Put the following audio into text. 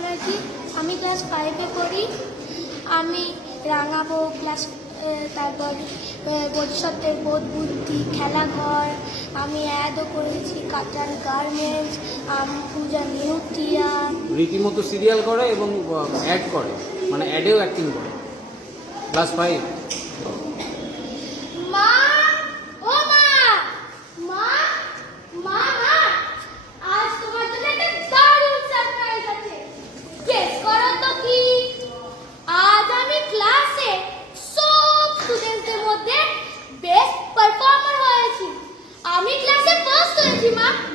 ব্যানার্জি আমি ক্লাস ফাইভে পড়ি। আমি রাঙাবো ক্লাস তারপর বৈশ্বের বোধ, বুদ্ধি, খেলাঘর, আমি অ্যাডও করেছি কাটার গার্মেন্টস পূজা নিউটিয়া রীতিমতো সিরিয়াল করে এবং অ্যাড করে মানে অ্যাডেও অ্যাক্টিং করে। Class five 起吗？